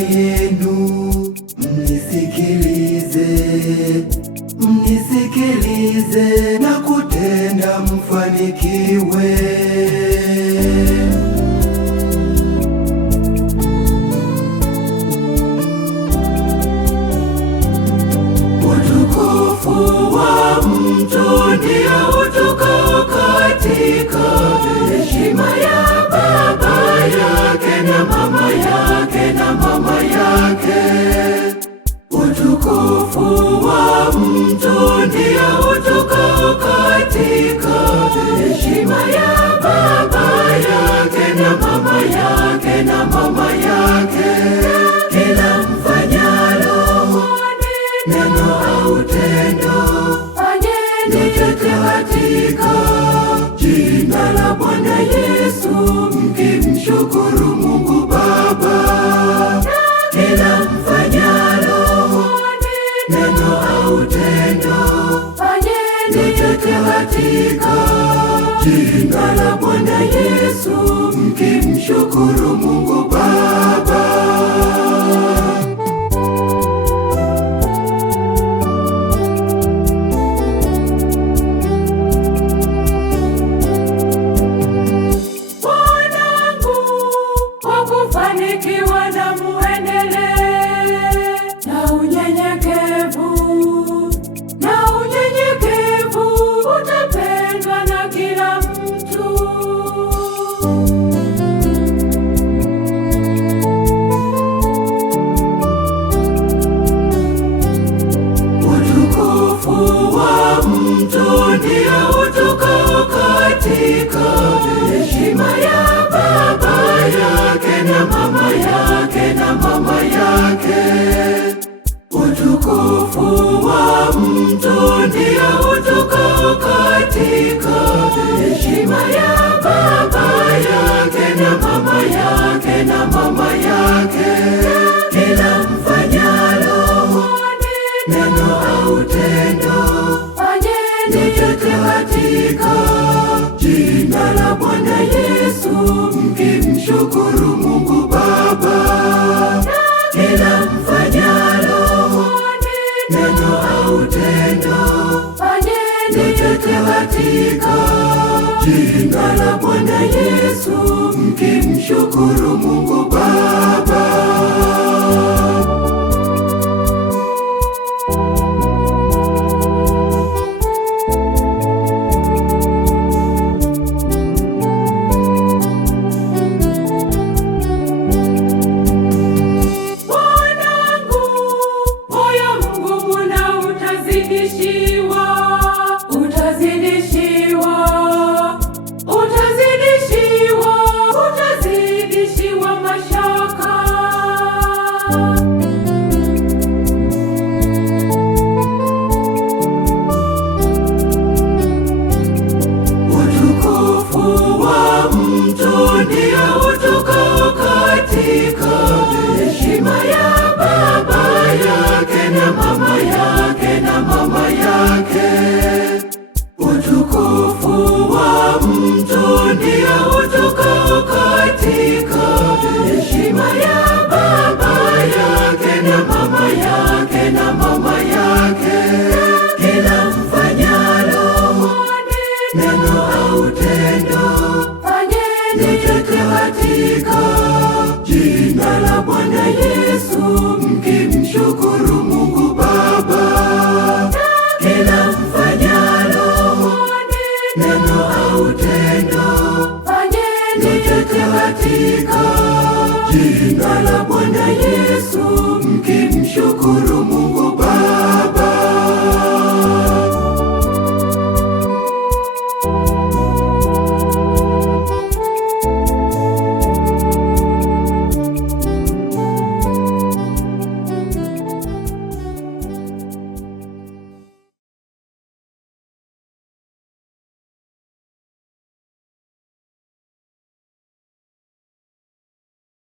yenu. Mnisikilize na kutenda mfanikiwe. Utukufu wa mtu ndio utokao katika heshima ya baba yake na mama yake na mama yake. Utukufu wa mtu ndio utokao katika heshima ya baba yake na mama yake na mama yake. Kila mfanyalo neno au tendo, fanyeni katika jina la Bwana Yesu, mkimshukuru Mungu Baba. Kila mfanyalo neno au tendo, fanyeni katika jina la Bwana Yesu, mkimshukuru Mungu Baba. Kufanikiwa na muendelee na unyenyekevu, utapendwa na kila mtu. Utukufu wa mtu ndio utokao katika heshima ya baba yake na mama yake na mama yake. Utukufu wa mtu ndio utokao katika heshima ya baba yake na mama yake na mama yake. Kila mfanyalo neno au tendo, fanyeni katika jina la Bwana Yesu, mkimshukuru Mungu Baba. Kila mfanyalo neno au tendo, fanyeni katika jina la Bwana Yesu, mkimshukuru Mungu Baba. Utazidishiwa mashaka. Utukufu wa mtu ndio utokao katika heshima ya baba yake na mama yake na mama yake. Utukufu wa mtu ndio utokao katika heshima ya baba yake na mama yake na mama yake. Kila mfanyalo neno au tendo, fanyeni katika jina la Bwana Yesu, mkimshukuru